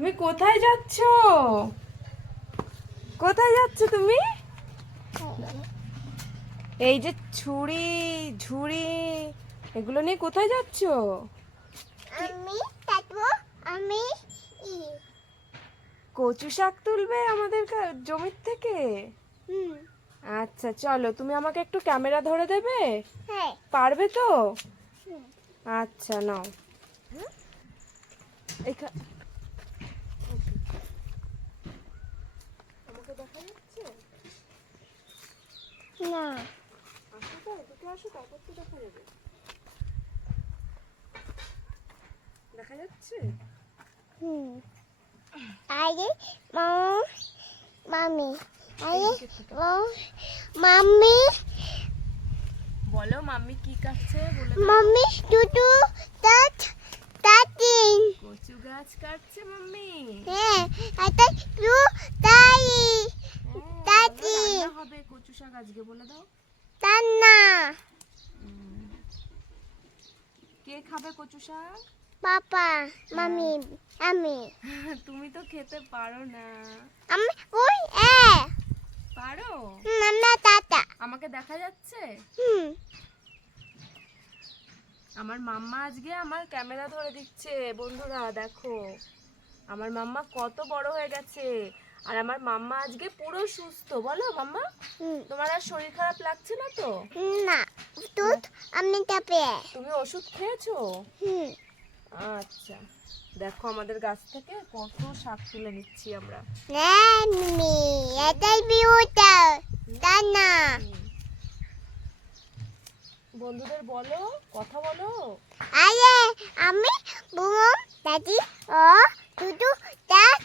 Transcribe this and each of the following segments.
তুমি কোথায় যাচ্ছ? কোথায় যাচ্ছ তুমি? এই যে ছুরি ঝুড়ি এগুলো নিয়ে কোথায় যাচ্ছ? আমি তারপর আমি কচু শাক তুলবে আমাদের জমির থেকে? হুম আচ্ছা চলো, তুমি আমাকে একটু ক্যামেরা ধরে দেবে? হ্যাঁ পারবে তো? হুম আচ্ছা নাও। আমাকে দেখা যাচ্ছে? না আসো তো, এদিকে আসো, তারপর তো দেখা যাবে। দেখা যাচ্ছে? হুম আরে মম মামি আরে মম মাম্মি বলো মাম্মি কি কাটছে বলে দাও। মাম্মি দুটো দাঁত দাঁতিন কচু গাছ কাটছে মাম্মি। হ্যাঁ এটা টু তাই হ্যাঁ, দাদি। বলো, রান্না হবে কচু শাক আজকে, বলে দাও। তান্না কে খাবে কচু শাক? পাপা মামি আমি তুমি তো খেতে পারো না। আমি ওই পারো? মাম্মা তাতা আমাকে দেখা যাচ্ছে? হুম আমার মাম্মা আজকে আমার ক্যামেরা ধরে দিচ্ছে। বন্ধুরা দেখো, আমার মাম্মা কত বড় হয়ে গেছে। আর আমার মাম্মা আজকে পুরো সুস্থ। বলো মাম্মা, হুম তোমার আর শরীর খারাপ লাগছে না তো? না দুধ আমি তাপে তুমি ওষুধ খেয়েছো? হুম আচ্ছা, দেখো আমাদের গাছ থেকে কত শাক তুলে নিচ্ছি আমরা। আমি এটাই বিউটা তান্না বন্ধুদের বলো, কথা বলো। আরে আমি বুমম দাদি ও দুধু দাঁত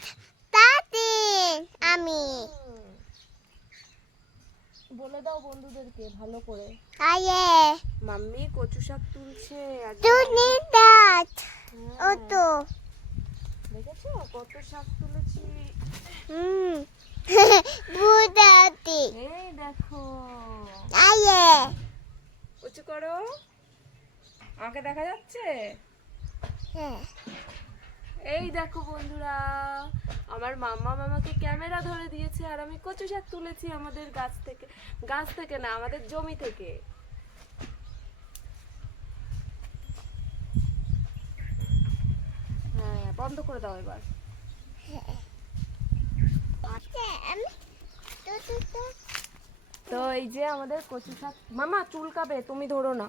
দাঁতিন আমি বলে দাও বন্ধুদেরকে ভালো করে। আরে মাম্মি কচু শাক তুলছে আজকে। দুধি দাঁত ও হ্যাঁ, তো দেখেছো কত শাক তুলেছি। হুম বুদাতি এই দেখো, আরে উঁচু করো, আমাকে দেখা যাচ্ছে? হ্যাঁ এই দেখো বন্ধুরা, আমার মাম্মা মামাকে ক্যামেরা ধরে দিয়েছে আর আমি কচু শাক তুলেছি আমাদের গাছ থেকে। গাছ থেকে না, আমাদের জমি থেকে। হ্যাঁ, বন্ধ করে দাও এবার। আমি তো তো তো তো এই যে আমাদের কচু শাক, মামা চুলকাবে, তুমি ধরো না,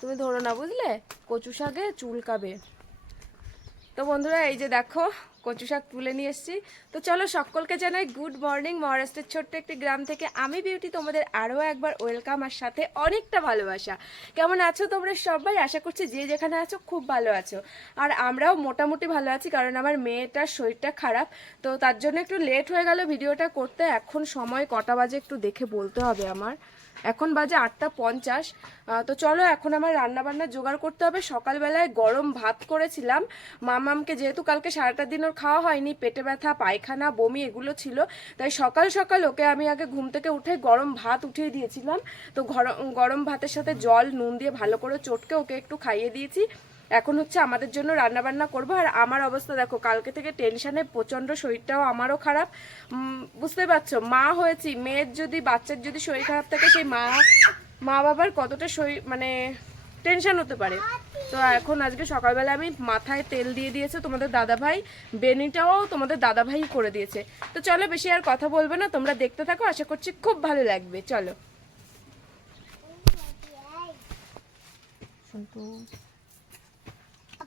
তুমি ধরো না, বুঝলে? কচু শাকে চুলকাবে। তো বন্ধুরা এই যে দেখো, কচু শাক তুলে নিয়ে এসেছি। তো চলো, সকলকে জানাই গুড মর্নিং। মহারাষ্ট্রের ছোট্ট একটি গ্রাম থেকে আমি বিউটি তোমাদের আরও একবার ওয়েলকাম, আর সাথে অনেকটা ভালোবাসা। কেমন আছো তোমরা সবাই? আশা করছি যে যেখানে আছো খুব ভালো আছো। আর আমরাও মোটামুটি ভালো আছি, কারণ আমার মেয়েটার শরীরটা খারাপ, তো তার জন্য একটু লেট হয়ে গেল ভিডিওটা করতে। এখন সময় কটা বাজে একটু দেখে বলতে হবে আমার। এখন বাজে 8:50। তো চলো, এখন আমার রান্নাবান্না জোগাড় করতে হবে। সকালবেলায় গরম ভাত করেছিলাম মামামকে, যেহেতু কালকে সারাটা দিন ওর খাওয়া হয়নি, পেটে ব্যথা পায়খানা বমি এগুলো ছিল, তাই সকাল সকাল ওকে আমি আগে ঘুম থেকে উঠে গরম ভাত উঠিয়ে দিয়েছিলাম। তো গরম ভাতের সাথে জল নুন দিয়ে ভালো করে চটকে ওকে একটু খাইয়ে দিয়েছি। এখন হচ্ছে আমাদের জন্য রান্না বান্না করবো। আর আমার অবস্থা দেখো, কালকে থেকে টেনশনে প্রচণ্ড, শরীরটাও আমারও খারাপ। বুঝতে পারছো, মা হয়েছি, মেয়ের যদি, বাচ্চার যদি শরীর খারাপ থাকে, সেই মা বাবার কতটা শরীর মানে টেনশন হতে পারে। তো এখন আজকে সকালবেলা আমি মাথায় তেল দিয়ে দিয়েছে তোমাদের দাদাভাই, বেনিটাও তোমাদের দাদাভাই করে দিয়েছে। তো চলো, বেশি আর কথা বলবো না, তোমরা দেখতে থাকো, আশা করছি খুব ভালো লাগবে। চলো। শুনতো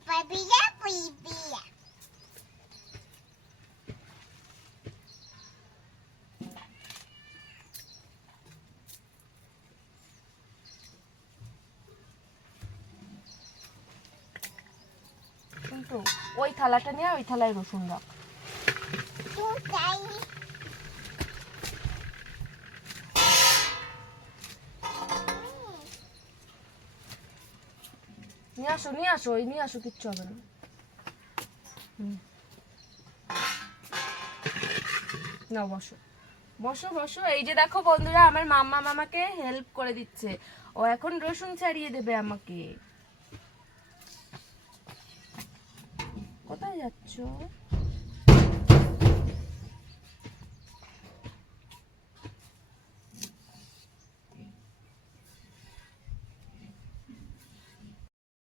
পাপিয়া পিপিয়া শুনতো, ওই থালাটা নিয়ে ওই থালায় রসুন রাখ। তো তাই নিয়ে আসো, নিয়ে আসো, ওই নিয়ে আসো, কিচ্ছু হবে না। না, বসো বসো বসো। এই যে দেখো বন্ধুরা, আমার মাম্মা মামাকে হেল্প করে দিচ্ছে। ও এখন রসুন ছাড়িয়ে দেবে আমাকে। কত কোথায় যাচ্ছ?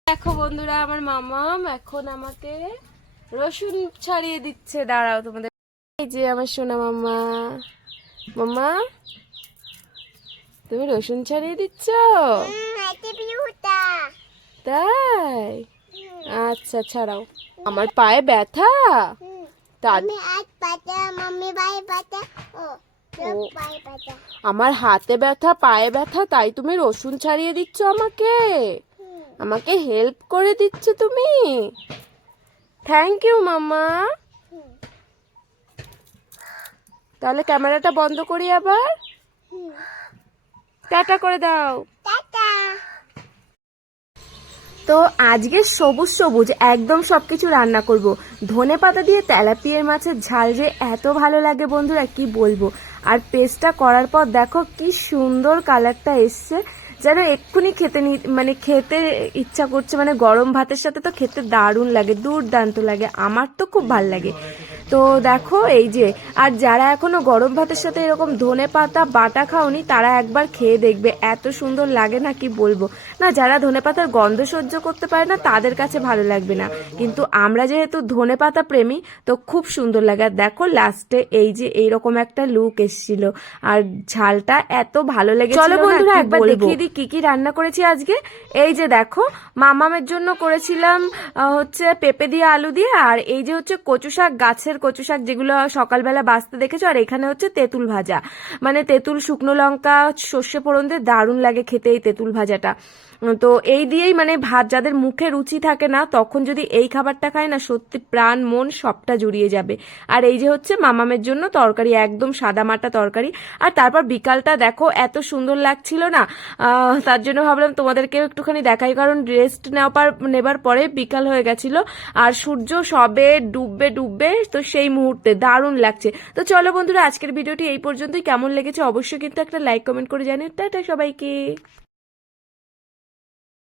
দেখো বন্ধুরা, আমার মামাম এখন আমাকে রসুন ছাড়িয়ে দিচ্ছে। দাঁড়াও তোমাদের, এই যে আমার সোনা মামা। মামা, তুমি রসুন ছাড়িয়ে দিচ্ছ? এতে বিউটা তাই? আচ্ছা, ছাড়াও। আমার পায়ে ব্যথা। তার আমি আজ পাতা মাম্মি বাই পাতা ও ও। বাই পাতা আমার হাতে ব্যথা, পায়ে ব্যথা, তাই তুমি রসুন ছাড়িয়ে দিচ্ছ আমাকে? আমাকে হেল্প করে দিচ্ছ তুমি? থ্যাংক ইউ মামা। তাহলে ক্যামেরাটা বন্ধ করি আবার। টাটা করে দাও। টাটা তো আজকে সবুজ সবুজ একদম সবকিছু রান্না করব। ধনেপাতা দিয়ে তেলাপিয়ার মাছের ঝাল যে এত ভালো লাগে বন্ধুরা, কি বলবো। আর পেস্টটা করার পর দেখো কি সুন্দর কালারটা এসছে, যেন এক্ষুনি খেতে ইচ্ছা করছে। মানে গরম ভাতের সাথে তো খেতে দারুণ লাগে, দুর্দান্ত লাগে, আমার তো খুব ভাল লাগে। তো দেখো এই যে, আর যারা এখনো গরম ভাতের সাথে এরকম ধনেপাতা বাটা খাওনি তারা একবার খেয়ে দেখবে, এত সুন্দর লাগে না কি বলবো। না, যারা ধনেপাতার গন্ধ সহ্য করতে পারে না তাদের কাছে ভালো লাগবে না, কিন্তু আমরা যেহেতু ধনেপাতা প্রেমী তো খুব সুন্দর লাগে। আর দেখো লাস্টে এই যে এইরকম একটা লুক এসেছিল, আর ঝালটা এত ভালো লেগেছিল। চলো বন্ধুরা একবার দেখিয়ে দিই কি কি রান্না করেছি আজকে। এই যে দেখো, মামামের জন্য করেছিলাম হচ্ছে পেঁপে দিয়ে আলু দিয়ে, আর এই যে হচ্ছে কচু শাক, গাছের কচু শাক যেগুলো সকালবেলা বাছতে দেখেছো। আর এখানে হচ্ছে তেঁতুল ভাজা, মানে তেঁতুল, শুকনো লঙ্কা, সর্ষে ফোড়ন দিয়ে দারুণ লাগে খেতে এই তেঁতুল ভাজাটা। তো এই দিয়েই মানে ভাত, যাদের মুখে রুচি থাকে না তখন যদি এই খাবারটা খায় না, সত্যি প্রাণ মন সবটা জুড়িয়ে যাবে। আর এই যে হচ্ছে মামামের জন্য তরকারি, একদম সাদা মাটা তরকারি। আর তারপর বিকালটা দেখো এত সুন্দর লাগছিল না, তার জন্য ভাবলাম তোমাদেরকেও একটুখানি দেখাই, কারণ রেস্ট নেবার পরে বিকাল হয়ে গেছিল আর সূর্য সবে ডুববে, তো সেই মুহূর্তে দারুণ লাগছে। তো চলো বন্ধুরা, আজকের ভিডিওটি এই পর্যন্তই। কেমন লেগেছে অবশ্যই কিন্তু একটা লাইক কমেন্ট করে জানিও। টাটা সবাইকে।